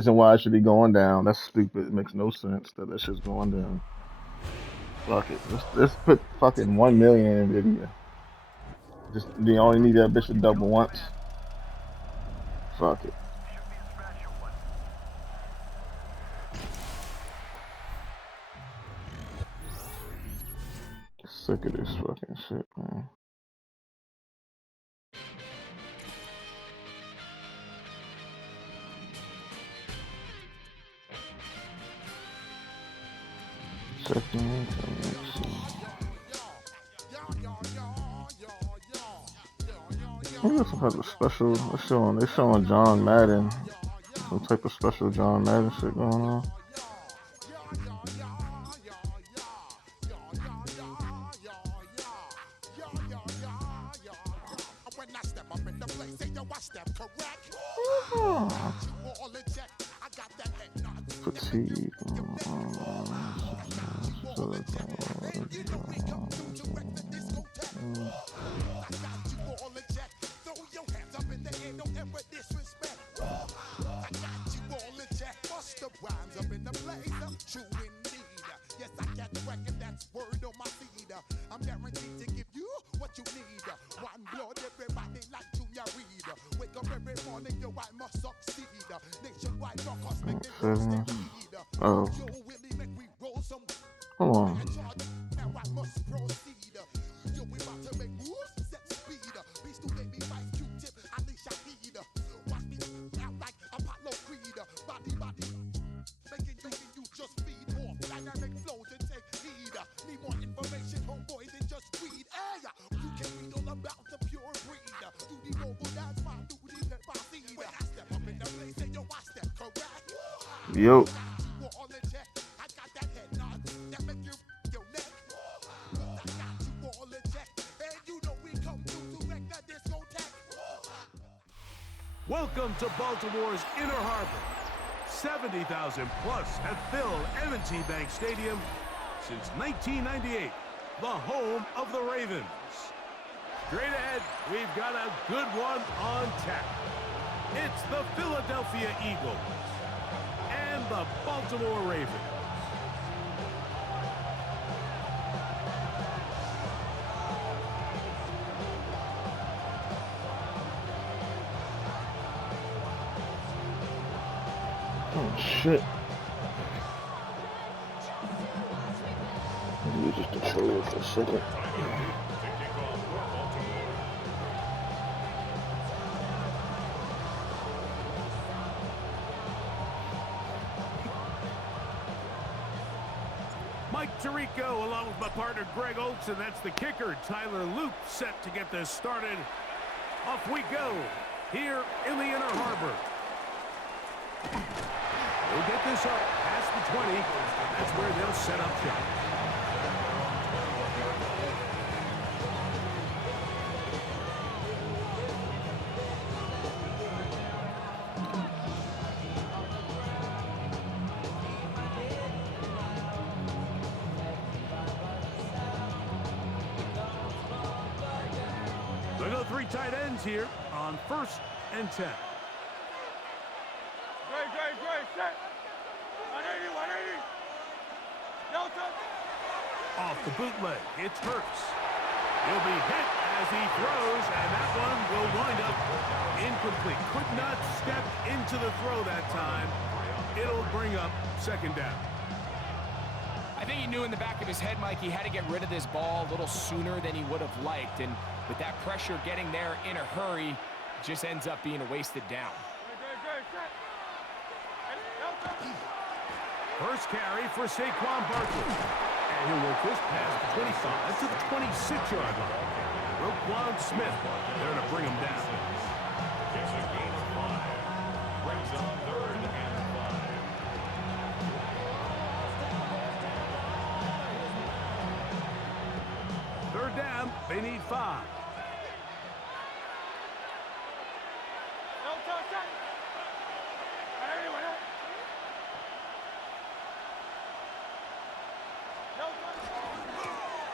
Reason why it should be going down. That's stupid. It makes no sense that that shit's going down. Fuck it. Let's put fucking 1 million in Nvidia. Just you only need that bitch to double once. Fuck it. Sick of this fucking shit, man. Checking connection. I think that's some type of special. They're showing John Madden. Some type of special John Madden shit going on. Oh, fatigue. Oh, hold on. Yo. Welcome to Baltimore's Inner Harbor. 70,000 plus at Phil M&T Bank Stadium since 1998, the home of the Ravens. Straight ahead, we've got a good one on tap. It's the Philadelphia Eagles and the Baltimore Ravens. Oh shit. Maybe just control it for a second. Mike Tirico along with my partner Greg Oakes, and that's the kicker Tyler Loop set to get this started. Off we go here in the Inner Harbor. We'll get this up past the 20. That's where they'll set up shop. They go three tight ends here on 1st and 10. Set. 180, 180. Delta. Off the bootleg, it's Hurts. He'll be hit as he throws, and that one will wind up incomplete. Could not step into the throw that time. It'll bring up 2nd down. I think he knew in the back of his head, Mike, he had to get rid of this ball a little sooner than he would have liked. And with that pressure getting there in a hurry, it just ends up being a wasted down. First carry for Saquon Barkley. And he'll work this past the 25 to the 26-yard line. Roquan Smith there to bring him down. It's a gain of 5. Brings up 3rd and 5. 3rd down, they need 5.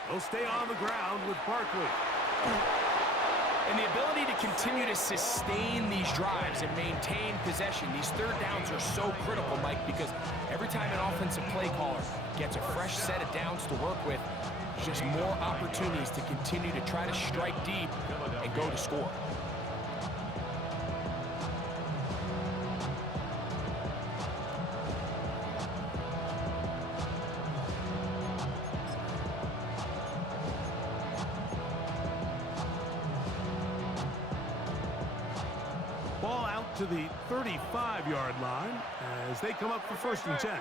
He'll stay on the ground with Barkley. And the ability to continue to sustain these drives and maintain possession, these third downs are so critical, Mike, because every time an offensive play caller gets a fresh set of downs to work with, there's just more opportunities to continue to try to strike deep and go to score. Ball out to the 35-yard line as they come up for 1st and 10.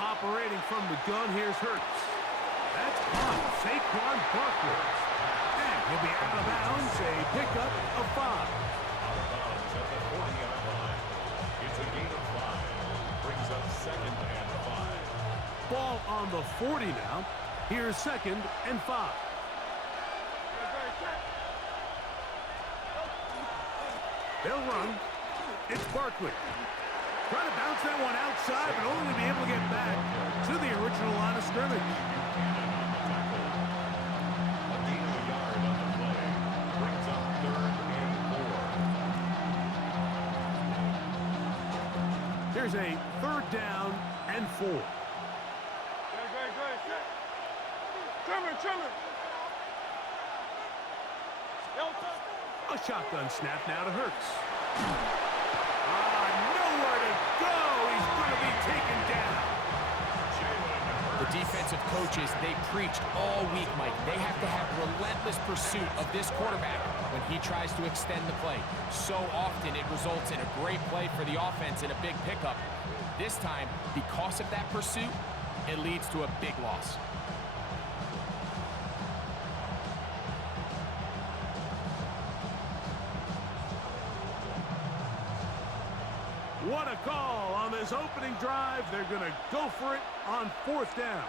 Operating from the gun, here's Hurts. That's caught. Saquon Barkley. And he'll be out of bounds. A pickup of 5. Out of bounds at the 40-yard line. It's a gain of 5. Brings up 2nd and 5. Ball on the 40 now. Here's 2nd and 5. They'll run. It's Barkley. Trying to bounce that one outside, but only to be able to get back to the original line of scrimmage. A gain of a yard on the play. Brings up 3rd and 4. Here's a 3rd down and 4. A shotgun snap now to Hurts. Nowhere to go. He's going to be taken down. The defensive coaches, they preached all week, Mike. They have to have relentless pursuit of this quarterback when he tries to extend the play. So often it results in a great play for the offense and a big pickup. This time, because of that pursuit, it leads to a big loss. What a call on this opening drive. They're going to go for it on 4th down.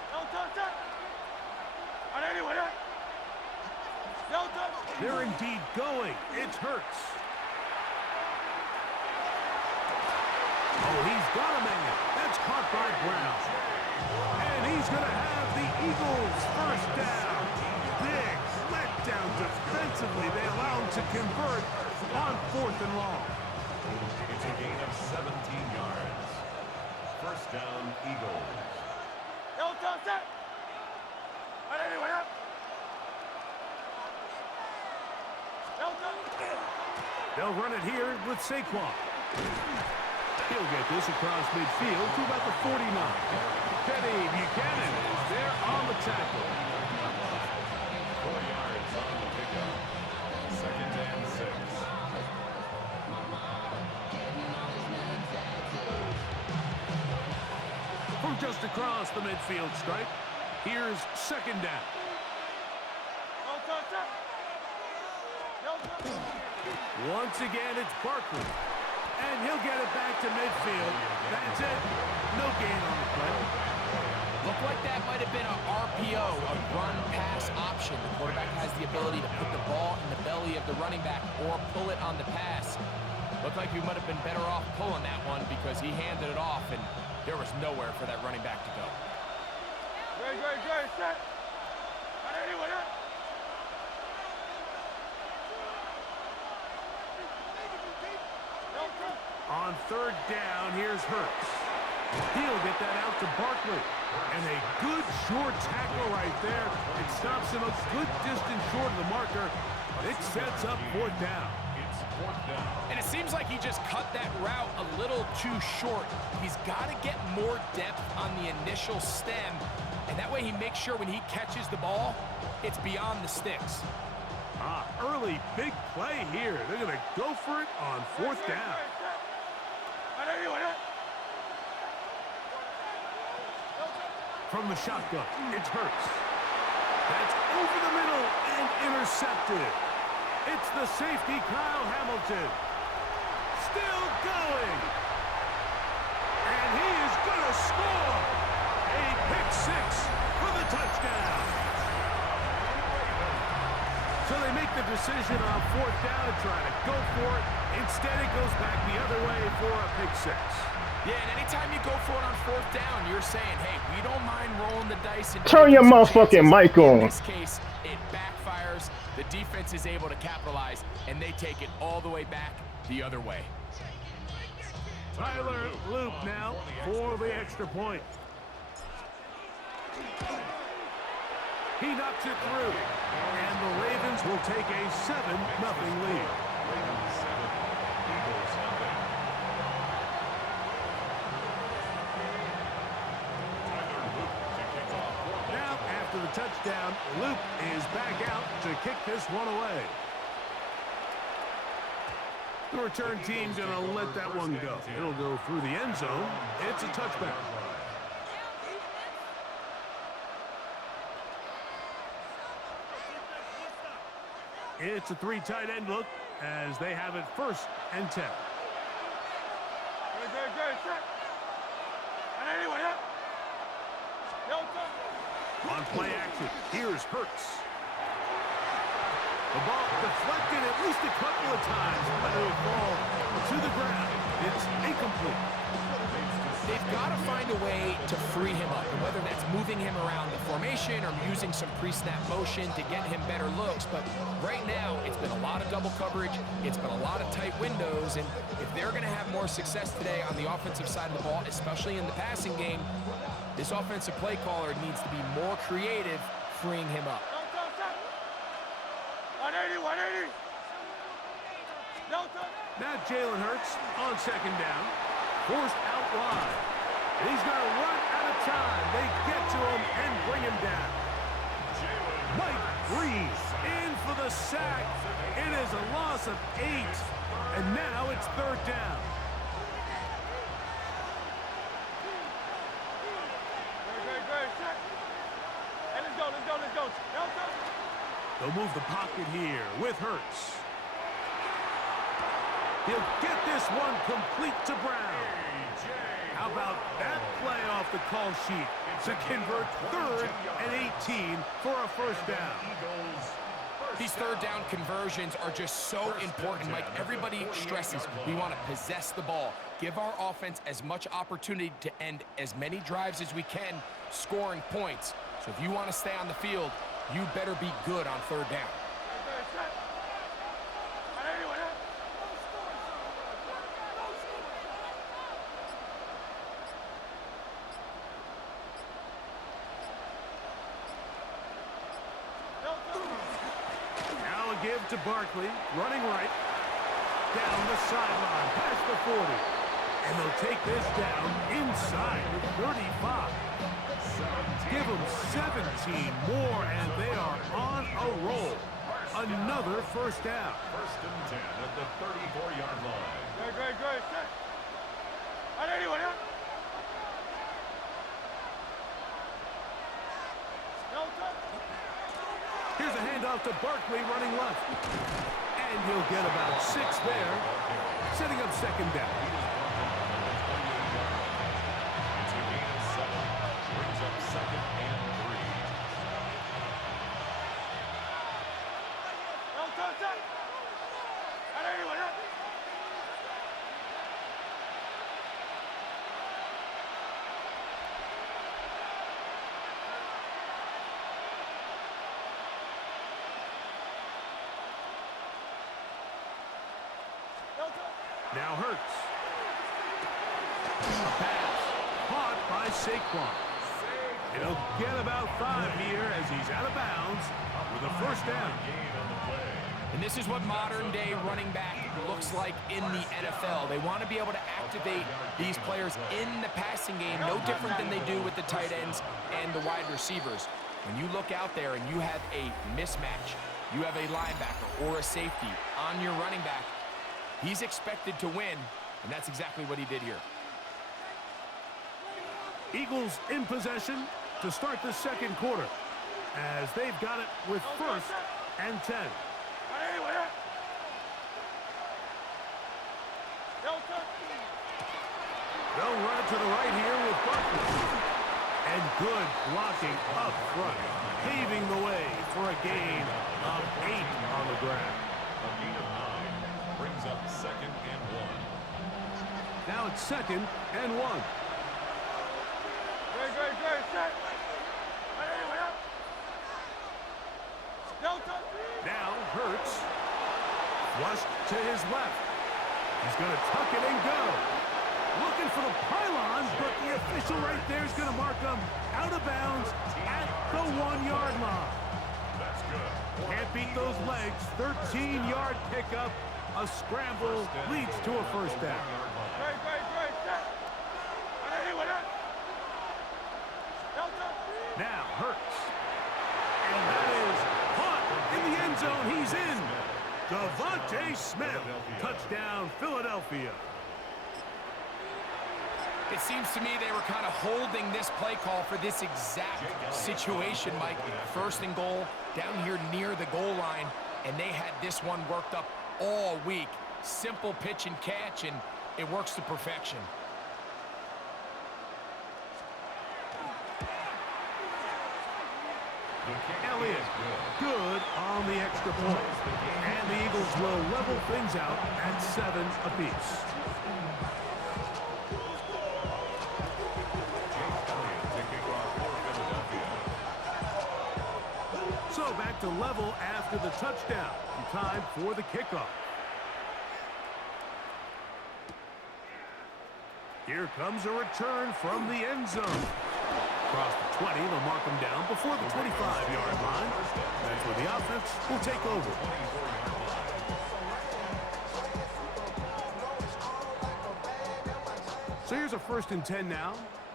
They're indeed going. It's Hurts. Oh, he's got a man. That's caught by Brown. And he's going to have the Eagles' 1st down. Big letdown defensively. They allow him to convert on 4th and long. It's a gain of 17 yards. 1st down, Eagles. They'll run it here with Saquon. He'll get this across midfield to about the 49. Teddy Buchanan is there on the tackle. 4 yards on the pickup. 2nd and 6. From just across the midfield stripe, here's 2nd down. Once again, it's Barkley. And he'll get it back to midfield. That's it. No gain on the play. Looked like that might have been an RPO, a run-pass option. The quarterback has the ability to put the ball in the belly of the running back or pull it on the pass. Looked like he might have been better off pulling that one because he handed it off, and there was nowhere for that running back to go. Set. On 3rd down, here's Hurts. He'll get that out to Barkley. And a good short tackle right there. It stops him a good distance short of the marker. It sets up 4th down. It's 4th down. And it seems like he just cut that route a little too short. He's got to get more depth on the initial stem. And that way he makes sure when he catches the ball, it's beyond the sticks. Early big play here. They're going to go for it on 4th down. From the shotgun, it's Hurts. That's over the middle and intercepted. It's the safety, Kyle Hamilton. Still going. And he is going to score. A pick 6 for the touchdown. So they make the decision on 4th down to try to go for it. Instead, it goes back the other way for a pick 6. Yeah, and anytime you go for it on 4th down, you're saying, hey, we don't mind rolling the dice and Turn your taking some motherfucking chances. mic In on. this case, it backfires. The defense is able to capitalize, and they take it all the way back the other way. Tyler Loop now for the extra point. He knocks it through, and the Ravens will take a 7-0 lead. Now, after the touchdown, Loop is back out to kick this one away. The return team's going to let that one go. It'll go through the end zone. It's a touchback. It's a 3 tight end look as they have it 1st and 10. On play action, here's Hurts. The ball deflected at least a couple of times, but it'll fall to the ground. It's incomplete. They've got to find a way to free him up, and whether that's moving him around the formation or using some pre-snap motion to get him better looks. But right now, it's been a lot of double coverage. It's been a lot of tight windows, and if they're going to have more success today on the offensive side of the ball, especially in the passing game, this offensive play caller needs to be more creative, freeing him up. 180. Now Jalen Hurts on 2nd down. Forced out wide. And he's going to run out of time. They get to him and bring him down. Mike Reeves in for the sack. It is a loss of 8. And now it's 3rd down. Let's go. They'll move the pocket here with Hurts. He'll get this one complete to Brown. How about that play off the call sheet to convert 3rd and 18 for a 1st down? These 3rd down conversions are just so important. Like everybody stresses, we want to possess the ball, give our offense as much opportunity to end as many drives as we can, scoring points. So if you want to stay on the field, you better be good on 3rd down. Now a give to Barkley, running right, down the sideline, past the 40. And they'll take this down inside the 35. Give them 17 more, and they are on a roll. Another 1st down. 1st and 10 at the 34-yard line. Great. Here's a handoff to Barkley running left. And he'll get about 6 there, setting up 2nd down. It's a gain of 7. Brings up 2nd and 3. Now Hurts. A pass caught by Saquon. And he'll get about 5 here as he's out of bounds with a 1st down. And this is what modern-day running back looks like in the NFL. They want to be able to activate these players in the passing game, no different than they do with the tight ends and the wide receivers. When you look out there and you have a mismatch, you have a linebacker or a safety on your running back, he's expected to win, and that's exactly what he did here. Eagles in possession to start the 2nd quarter as they've got it with 1st and 10. They'll run it to the right here with Barkley. And good blocking up front, paving the way for a gain of 8 on the ground. A gain of 9 brings up 2nd and 1. Now it's 2nd and 1. Now Hurts. Flushed to his left. He's going to tuck it and go. Looking for the pylon, but the official right there is going to mark him out of bounds at the 1-yard line. That's good. Can't beat those legs. 13-yard pickup. A scramble leads to a first down. Now Hurts. And that is caught in the end zone. He's in. Devontae Smith. Touchdown, Philadelphia. It seems to me they were kind of holding this play call for this exact situation, Mike. 1st and goal, down here near the goal line, and they had this one worked up all week. Simple pitch and catch, and it works to perfection. Elliott, good on the extra point. And the Eagles will level things out at 7 apiece. So back to level after the touchdown. Time for the kickoff. Here comes a return from the end zone. Across the 20, they'll mark them down before the 25-yard line. That's where the offense will take over. So here's a 1st and 10 now.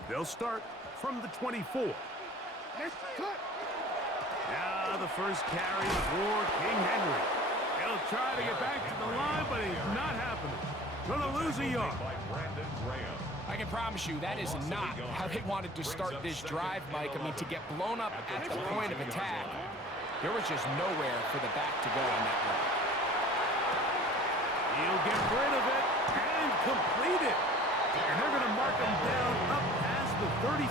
They'll start from the 24. Now the first carry for King Henry. He'll try to get back to the line, but he's not happening. Gonna lose a yard. I can promise you that is not how they wanted to start this drive, Mike. I mean, to get blown up at the point of attack, there was just nowhere for the back to go on that one. He'll get rid of it and complete it. And they're going to mark him down up past the 35.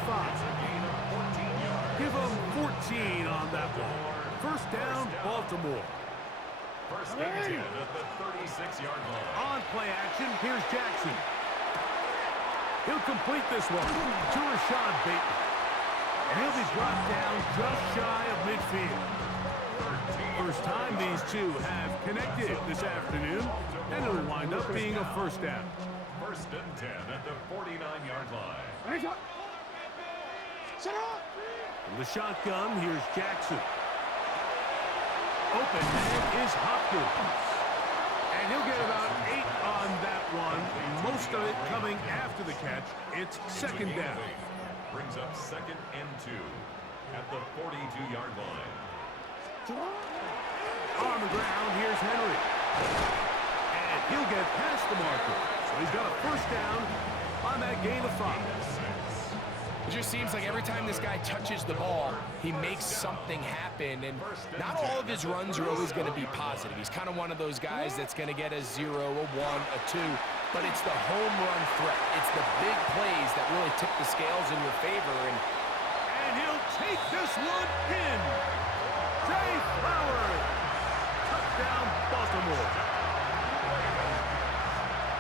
Give him 14 on that one. First down, Baltimore. 1st and 10 at the 36-yard line. On play action, here's Jackson. He'll complete this one to Rashad Bateman. And he'll be brought down just shy of midfield. First time these two have connected this afternoon, and it'll wind up being a first down. 1st and 10 at the 49-yard line. From the shotgun, here's Jackson. Open man is Hopkins. And he'll get about 8 on that one. Most of it coming after the catch. It's 2nd down. Brings up 2nd and 2 at the 42-yard line. On the ground, here's Henry. And he'll get past the marker. So he's got a first down on that gain of 5. It just seems like every time this guy touches the ball, he makes something happen, and not all of his runs are always going to be positive. He's kind of one of those guys that's going to get a 0, a 1, a 2, but it's the home run threat. It's the big plays that really tip the scales in your favor, and he'll take this one in. Zay Flowers. Touchdown, Baltimore.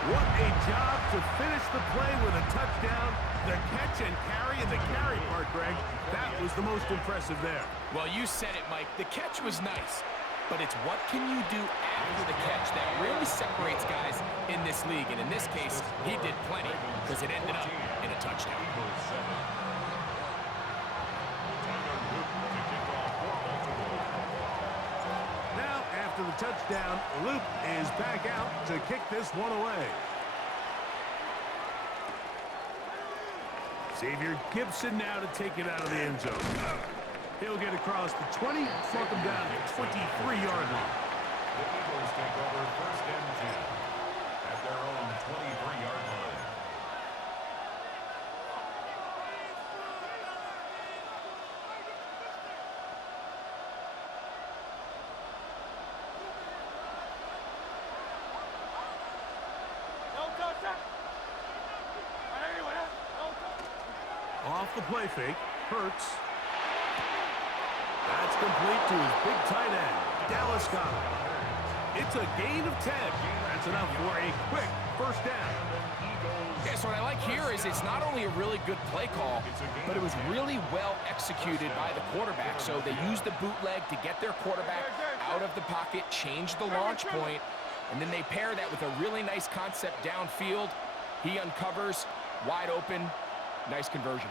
What a job to finish the play with a touchdown. The catch and carry, and the carry part, Greg, that was the most impressive there. Well, you said it, Mike. The catch was nice, but it's what can you do after the catch that really separates guys in this league. And in this case, he did plenty because it ended up in a touchdown. Now, after the touchdown, Luke is back out to kick this one away. Xavier Gibson now to take it out of the end zone. He'll get across the 20, mark him down at the 23-yard line. The Eagles take over 1st and 10 at their own 23-yard line. Off the play fake, Hurts. That's complete to his big tight end, Dallas Goedert. It's a gain of 10. That's enough for a quick first down. is it's not only a really good play call, but it was really well executed by the quarterback. So they used the bootleg to get their quarterback out of the pocket, change the launch point, and then they pair that with a really nice concept downfield. He uncovers, wide open, nice conversion.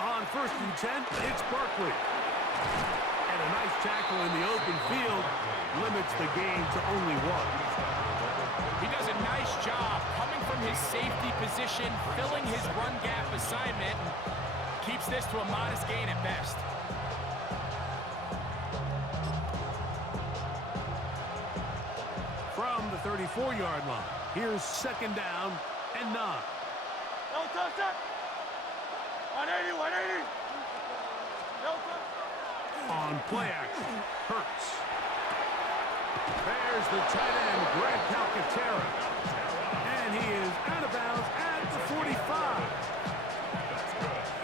On 1st and 10, it's Barkley. And a nice tackle in the open field limits the gain to only 1. He does a nice job coming from his safety position, filling his run gap assignment, and keeps this to a modest gain at best. From the 34-yard line, here's 2nd down and 9. No touchdown. 180, 180. No touchdown. On play action, Hurts. There's the tight end, Greg Calcaterra. And he is out of bounds at the 45.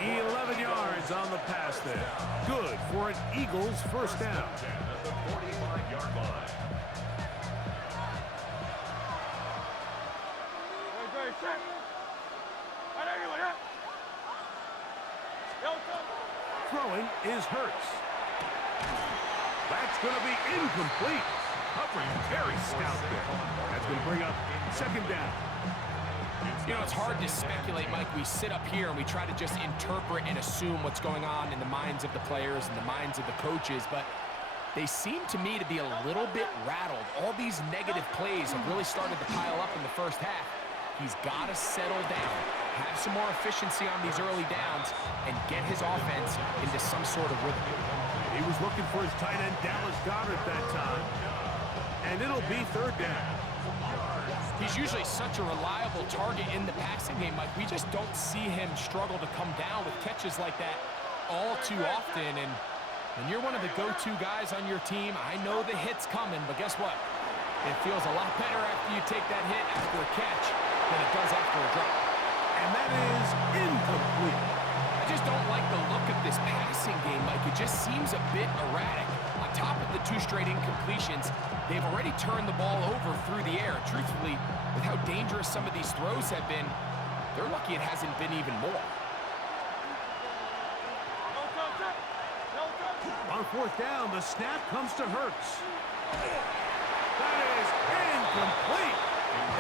11 yards on the pass there. Good for an Eagles first down. At the 45-yard line. Very set. 180, 180. No touchdown. Throwing is Hurts. That's going to be incomplete. Covering very stout there. That's going to bring up 2nd down. You know, it's hard to speculate, Mike. We sit up here and we try to just interpret and assume what's going on in the minds of the players and the minds of the coaches, but they seem to me to be a little bit rattled. All these negative plays have really started to pile up in the first half. He's got to settle down, have some more efficiency on these early downs, and get his offense into some sort of rhythm. He was looking for his tight end, Dallas Goedert, that time. And it'll be 3rd down. He's usually such a reliable target in the passing game, Mike. We just don't see him struggle to come down with catches like that all too often. And when you're one of the go-to guys on your team, I know the hit's coming, but guess what? It feels a lot better after you take that hit after a catch than it does after a drop. And that is incomplete. I just don't like the look of this passing game, Mike. It just seems a bit erratic. On top of the 2 straight incompletions, they've already turned the ball over through the air. Truthfully, with how dangerous some of these throws have been, they're lucky it hasn't been even more. No touchdown. No touchdown. On 4th down, the snap comes to Hurts. That is incomplete.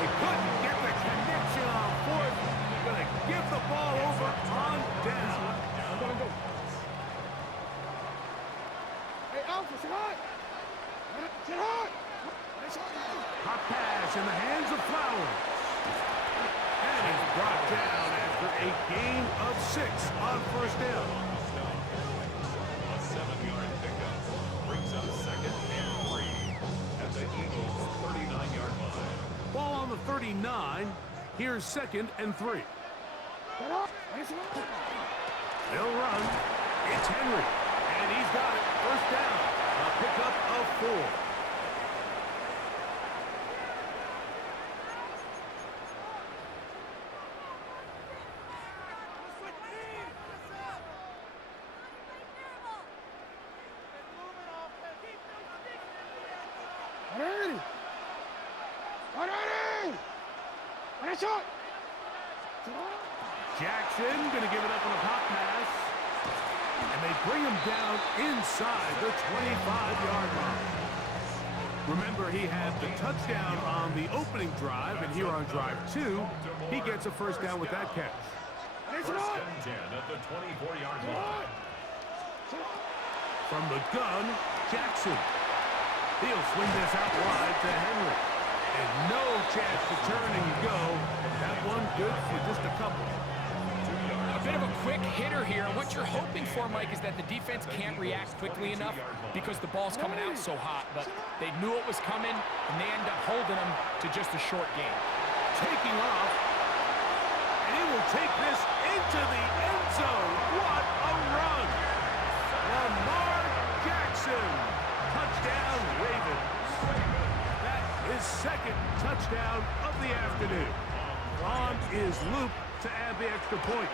They couldn't get the connection on 4th. Going to give the ball over on down. Hey, Alpha, sit hard. Sit hard. Hot pass in the hands of Flowers. And he's brought down after a gain of 6 on 1st down. A 7-yard pickup brings up 2nd and 3 at the Eagles' 39-yard line. Ball on the 39. Here's 2nd and 3. They'll run. It's Henry. And he's got it. 1st down. A pickup of 4. Jackson going to give it up on a pop pass. And they bring him down inside the 25-yard line. Remember, he had the touchdown on the opening drive, and here on drive 2, he gets a 1st down with that catch. 1st and 10 at the 24-yard line. From the gun, Jackson. He'll swing this out wide to Henry. And no chance to turn and go. That one good for just a couple. A bit of a quick hitter here. What you're hoping for, Mike, is that the defense can't react quickly enough because the ball's coming out so hot. But they knew it was coming, and they end up holding them to just a short game. Taking off. And he will take this into the end zone. What a run. Lamar Jackson. Touchdown, Ravens. His 2nd touchdown of the afternoon. On is Luke to add the extra point.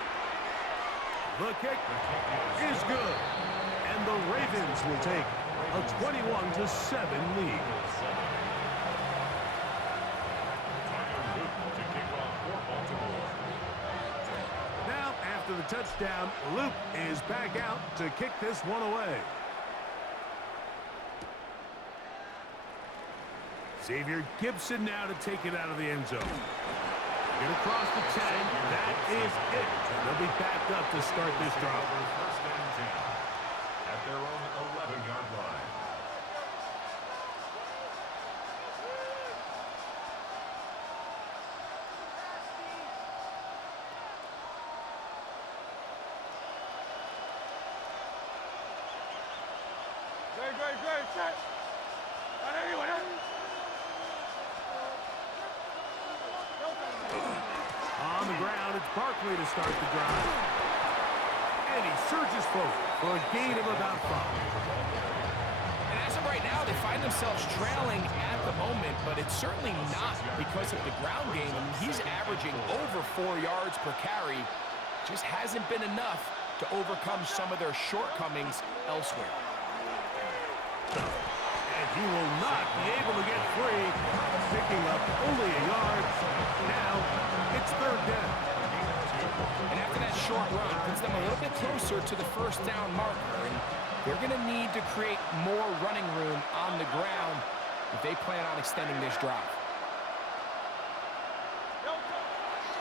The kick is good. And the Ravens will take a 21-7 lead. touchdown. Luke is back out to kick this one away. Xavier Gibson now to take it out of the end zone. Get across the 10. That is it. They'll be backed up to start this drive. First and 10 at their own 11-yard line. Great, set. On the ground, it's Barkley to start the drive. And he surges forward for a gain of about 5. And as of right now, they find themselves trailing at the moment, but it's certainly not because of the ground game. I mean, he's averaging over 4 yards per carry. Just hasn't been enough to overcome some of their shortcomings elsewhere. And he will not be able to get free, picking up only a yard. Now it's third down. And after that short run, puts them a little bit closer to the first down marker. And they're going to need to create more running room on the ground if they plan on extending this drive.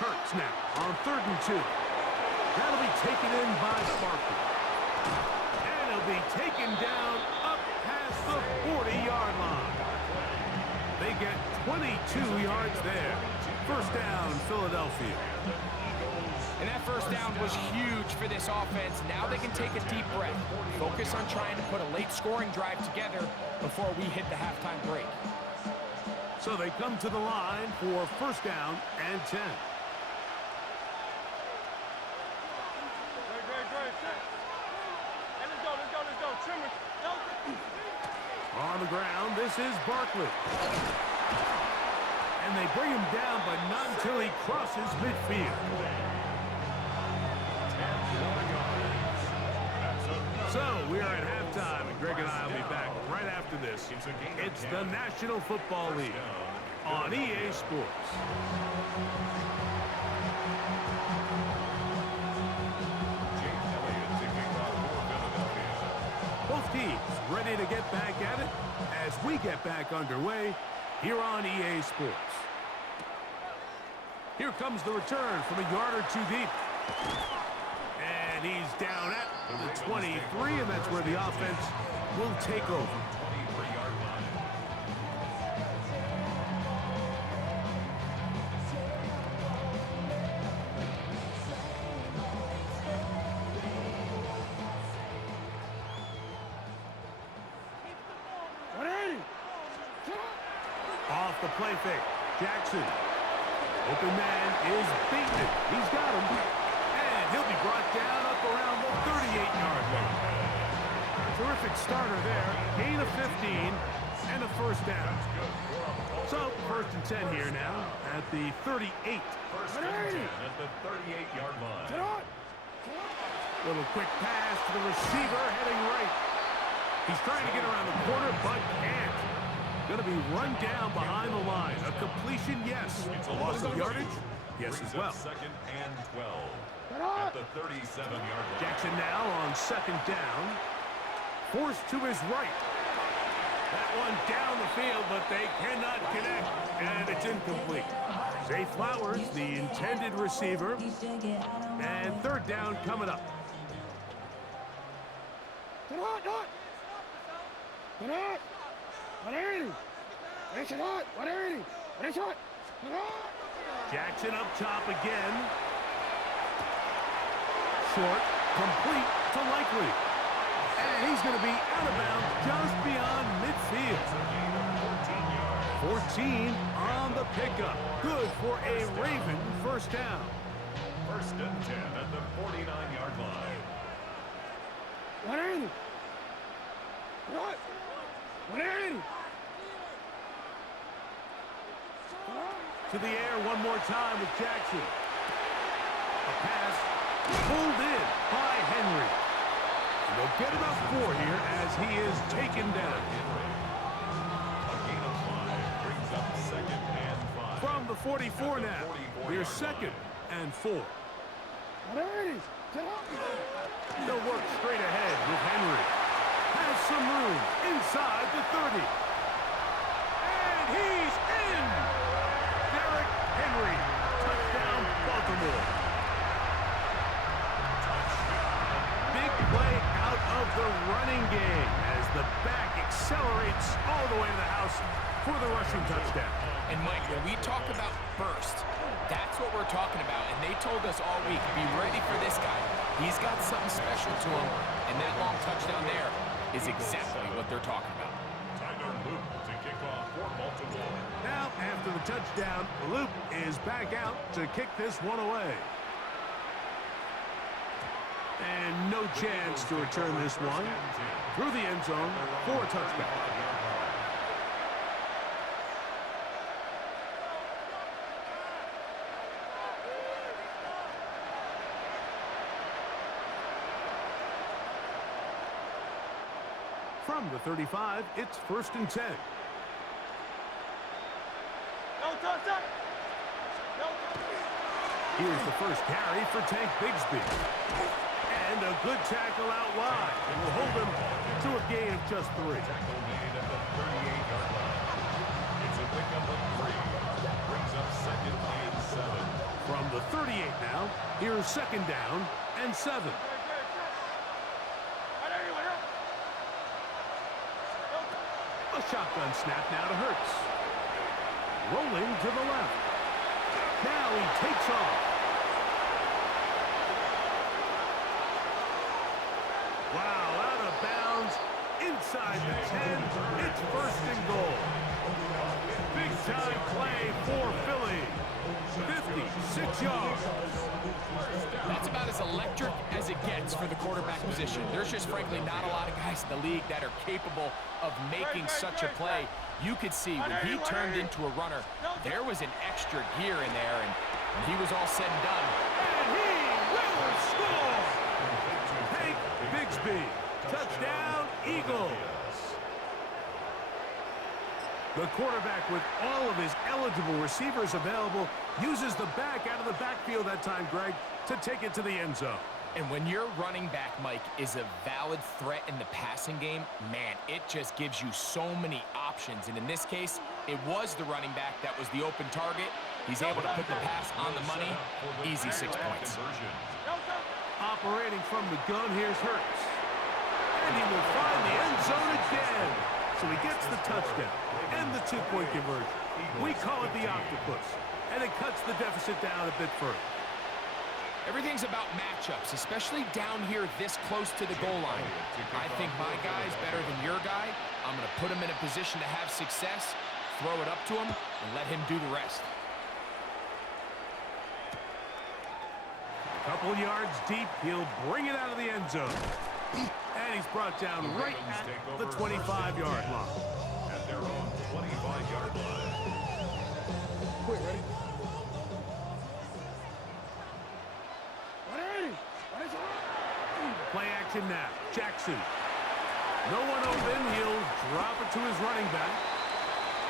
Hurts now on 3rd and 2. That'll be taken in by Barkley. And he'll be taken down up past the 40-yard line. They get 22 yards there. First down, Philadelphia. And that first down was huge for this offense. Now they can take a deep breath. Focus on trying to put a late scoring drive together before we hit the halftime break. So they come to the line for first down and 10. Great, set. Hey, let's go. Trimmer. On the ground, this is Barkley. And they bring him down, but not until he crosses midfield. So we are at halftime, and Greg and I will be back right after this. It's the National Football League on EA Sports. Both teams ready to get back at it as we get back underway here on EA Sports. Here comes the return from a yard or two deep. And he's down at the 23, and that's where the offense will take over. 23-yard line. Off the play fake, Jackson. Open man is beaten it. He's got him. And he'll be brought down up around the 38-yard line. Terrific starter there. Gain of 15 and a first down. So, first and 10 here now at the 38. First and 10 at the 38-yard line. Little quick pass to the receiver heading right. He's trying to get around the corner, but can't. Going to be run down behind the line. A completion, yes. A loss of yardage, yes as well. Second and 12 at the 37-yard line. Jackson now on second down. Forced to his right. That one down the field, but they cannot connect, and it's incomplete. Zay Flowers, the intended receiver, and third down coming up. Jackson up top again. Short, complete to Likely. And he's going to be out of bounds just beyond midfield. 14 on the pickup. Good for a Raven first down. First and 10 at the 49-yard line. To the air one more time with Jackson. A pass pulled in by Henry. And they'll get about 4 here as he is taken down. A gain of 5 brings up second and 5. From the 44 now. Here's second and 4. They'll work straight ahead with Henry. Has some room inside the 30. And he's in! Derrick Henry. Touchdown, Baltimore. Big play out of the running game as the back accelerates all the way to the house for the rushing touchdown. And Mike, when we talk about burst, that's what we're talking about. And they told us all week, be ready for this guy. He's got something special to him. And that long touchdown there is exactly what they're talking about. Tyler Loop to kick off for Baltimore. Now, after the touchdown, Loop is back out to kick this one away. And no chance to return this one through the end zone for a touchback. From the 35, it's 1st and 10. No touchdown. No Here's the first carry for Tank Bigsby. And a good tackle out wide. Will hold him to a gain of just 3. Tackle made at the 38-yard line. It's a pickup of 3. Brings up 2nd and 7. From the 38 now, here's 2nd down and 7. A shotgun snap now to Hurts. Rolling to the left. Now he takes off. Wow, out of bounds. Inside the 10. It's 1st and goal. Big time play for Philly. 56 yards. That's about as electric as it gets for the quarterback position. There's just frankly not a lot of guys in the league that are capable of making such a play. You could see when he turned into a runner, there was an extra gear in there, and when he was all said and done, And he will score! Hank Bigsby. Touchdown, Eagles. The quarterback, with all of his eligible receivers available, uses the back out of the backfield that time, Greg, to take it to the end zone. and when your running back, Mike, is a valid threat in the passing game, man, it just gives you so many options. And in this case, it was the running back that was the open target. He's able to put the pass on the money. Easy 6 points. Operating from the gun, here's Hurts. And he will find the end zone again. So he gets the touchdown and the 2-point conversion. We call it the octopus. And it cuts the deficit down a bit further. Everything's about matchups, especially down here this close to the goal line. I think my guy's better than your guy. I'm going to put him in a position to have success, throw it up to him, and let him do the rest. A couple yards deep, he'll bring it out of the end zone. And he's brought down right at the 25-yard line. At their own 25-yard line. Quick, ready? Play action now. Jackson. No one open. He'll drop it to his running back.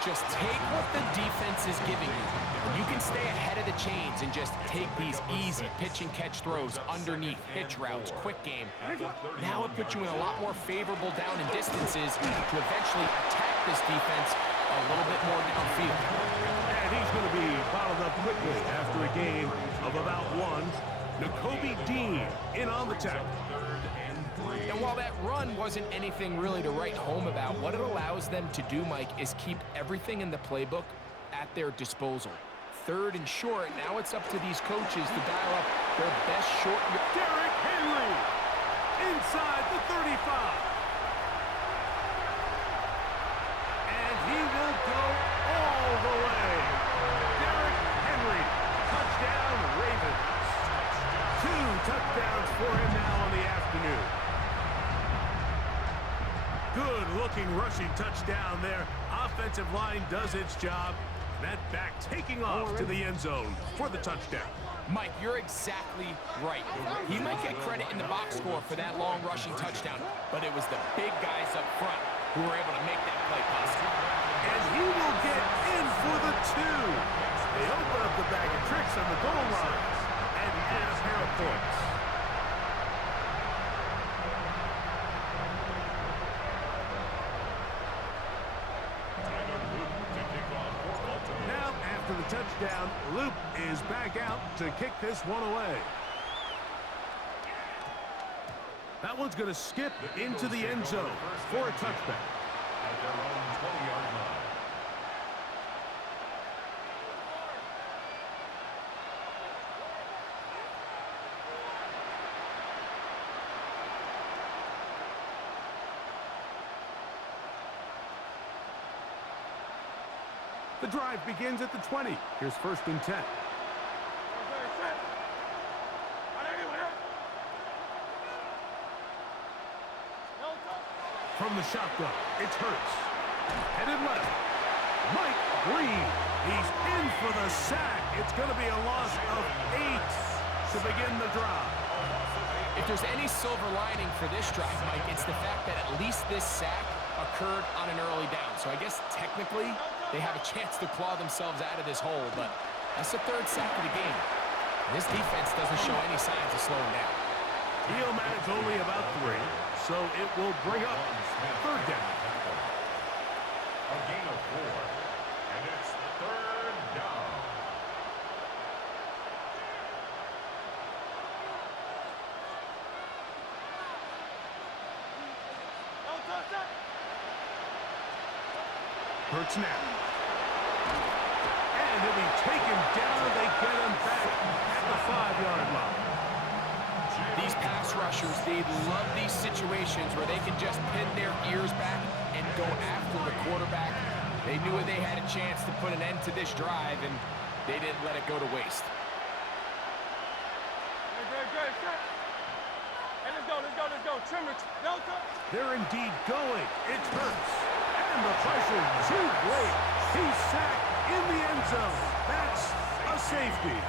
Just take what the defense is giving you. You can stay ahead of the chains and just take these easy pitch-and-catch throws underneath, hitch routes, quick game. Now it puts you in a lot more favorable down and distances to eventually attack this defense a little bit more downfield. And he's going to be bottled up quickly after a gain of about 1. Nakobe Dean in on the tackle. And while that run wasn't anything really to write home about, what it allows them to do, Mike, is keep everything in the playbook at their disposal. 3rd and short, now it's up to these coaches to dial up their best short. Derrick Henry inside the 35. And he will go all the way. Derrick Henry, touchdown Ravens. 2 touchdowns for him now on the afternoon. Good-looking rushing touchdown there. Offensive line does its job. That back taking off to the end zone for the touchdown. Mike, you're exactly right. He might get credit in the box score for that long rushing touchdown, but it was the big guys up front who were able to make that play possible. And he will get in for the 2. They open up the bag of tricks on the goal line and add a pair of points. after the touchdown, Loop is back out to kick this one away. That one's going to skip into the end zone for a touchback. At their own 20-yard line. The drive begins at the 20. Here's 1st and 10. From the shotgun, it's Hurts. Headed left. Mike Green. He's in for the sack. It's going to be a loss of 8 to begin the drive. If there's any silver lining for this drive, Mike, it's the fact that at least this sack occurred on an early down. So I guess technically they have a chance to claw themselves out of this hole, but that's the 3rd sack of the game. This defense doesn't show any signs of slowing down. He'll manage only about 3, so it will bring up 3rd down. A gain of 4, and it's 3rd down. Hurts now. And he'll be taken down. They get him back at the 5-yard line. These pass rushers, they love these situations where they can just pin their ears back and go after the quarterback. They knew they had a chance to put an end to this drive, and they didn't let it go to waste. Hey, let's go. Trim it. Delta. They're indeed going. It's Hurts. And the pressure too great. He's sacked in the end zone. That's a safety.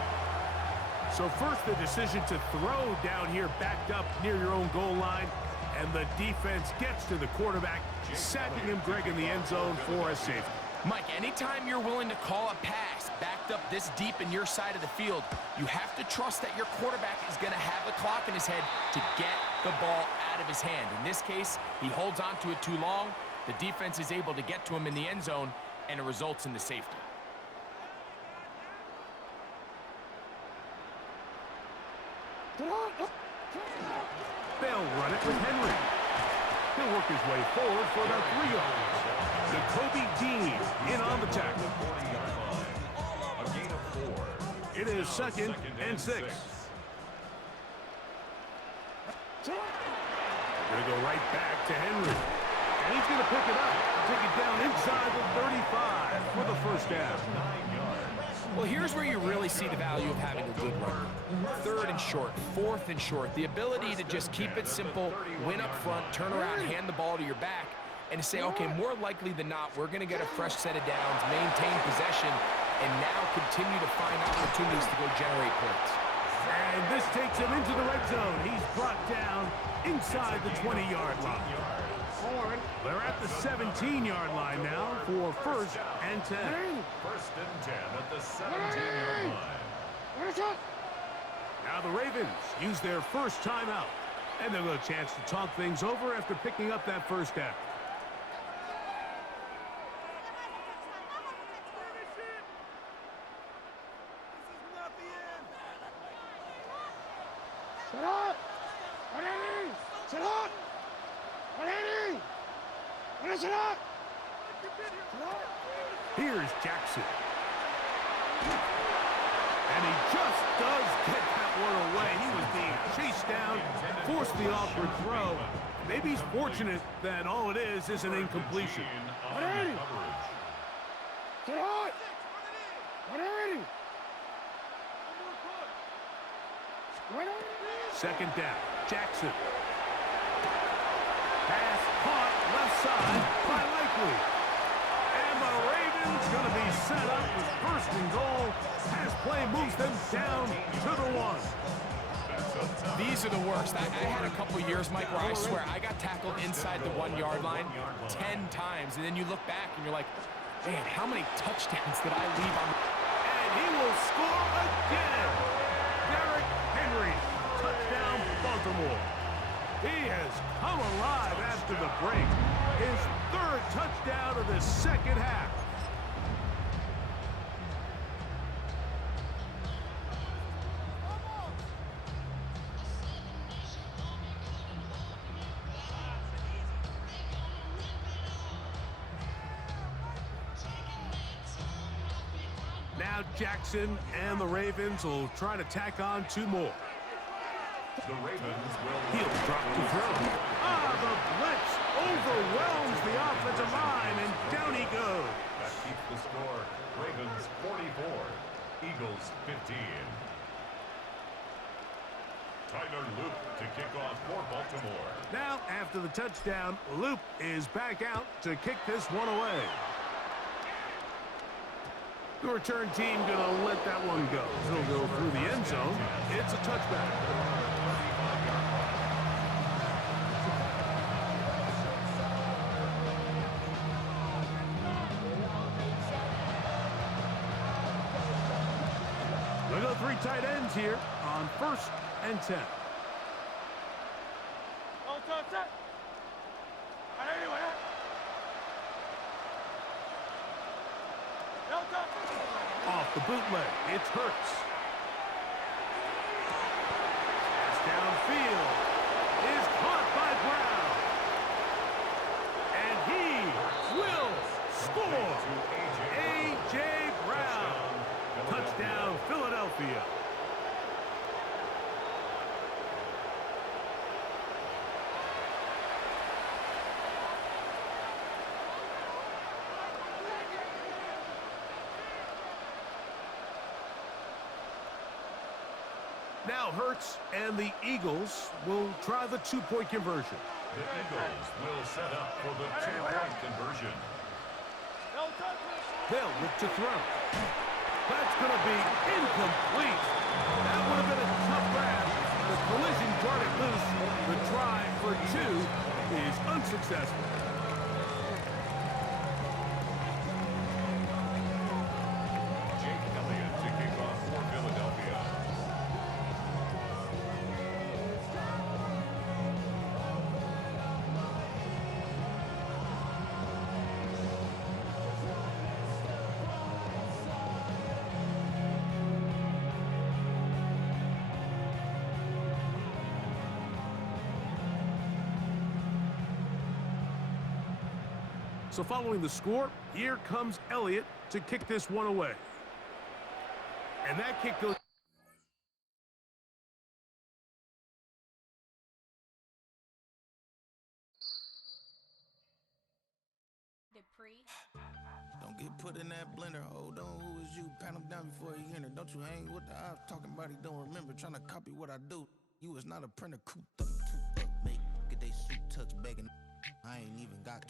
So first the decision to throw down here backed up near your own goal line. And the defense gets to the quarterback, sacking him, Greg, in the end zone for a safety. Mike, anytime you're willing to call a pass backed up this deep in your side of the field, you have to trust that your quarterback is going to have the clock in his head to get the ball out of his hand. In this case, he holds on to it too long. The defense is able to get to him in the end zone, and it results in the safety. They'll run it with Henry. He'll work his way forward for about 3 yards. Jacoby Dean in on the tackle. A gain of 4. It is 2nd and 6. Going to go right back to Henry. And he's going to pick it up. Take it down inside the 35 for the 1st down. Well, here's where you really see the value of having a good run. 3rd and short, 4th and short. The ability to just keep it simple, win up front, turn around, hand the ball to your back, and to say, okay, more likely than not, we're going to get a fresh set of downs, maintain possession, and now continue to find opportunities to go generate points. And this takes him into the red zone. He's brought down inside the 20-yard line. They're at the 17-yard line now for 1st and 10. 1st and 10 at the 17-yard line. Now the Ravens use their first timeout. And they'll get a chance to talk things over after picking up that 1st down. Here's Jackson. And he just does get that one away. He was being chased down, forced the awkward throw. Maybe he's fortunate that all it is an incompletion. Second down, Jackson. Pass caught left side by Likely. And the Ravens going to be set up with 1st and goal. Pass play moves them down to the 1. These are the worst. I had a couple years, Mike, where I swear I got tackled inside the 1-yard line 10 times. And then you look back and you're like, man, how many touchdowns did I leave on? And he will score again. Derrick Henry. Touchdown, Baltimore. He has come alive after the break. His 3rd touchdown of the 2nd half. Now Jackson and the Ravens will try to tack on 2 more. The Ravens will... He'll drop to throw. The blitz overwhelms the offensive line, and down he goes. That keeps the score. Ravens 44, Eagles 15. Tyler Loop to kick off for Baltimore. Now, after the touchdown, Loop is back out to kick this one away. The return team gonna let that one go. He'll go through the end zone. It's a touchback. We go 3 tight ends here on 1st and 10. Off the bootleg, it's Hurts. Pass downfield is caught by Brown. And he will score. A.J. Brown. Touchdown, Philadelphia. Now Hurts and the Eagles will try the 2-point conversion. The Eagles will set up for the 2-point conversion. They'll look to throw. That's going to be incomplete. That would have been a tough grab. The collision brought it loose. The try for 2 is unsuccessful. Jake Elliott to kick off for Philadelphia. So following the score, here comes Elliott to kick this one away. And that kick goes... Don't get put in that blender. Hold on, who is you? Pat him down before he enter. Don't you hang with the ops talking about he don't remember. Trying to copy what I do. You is not a printer. Cooped up, make they suit tucks begging. I ain't even got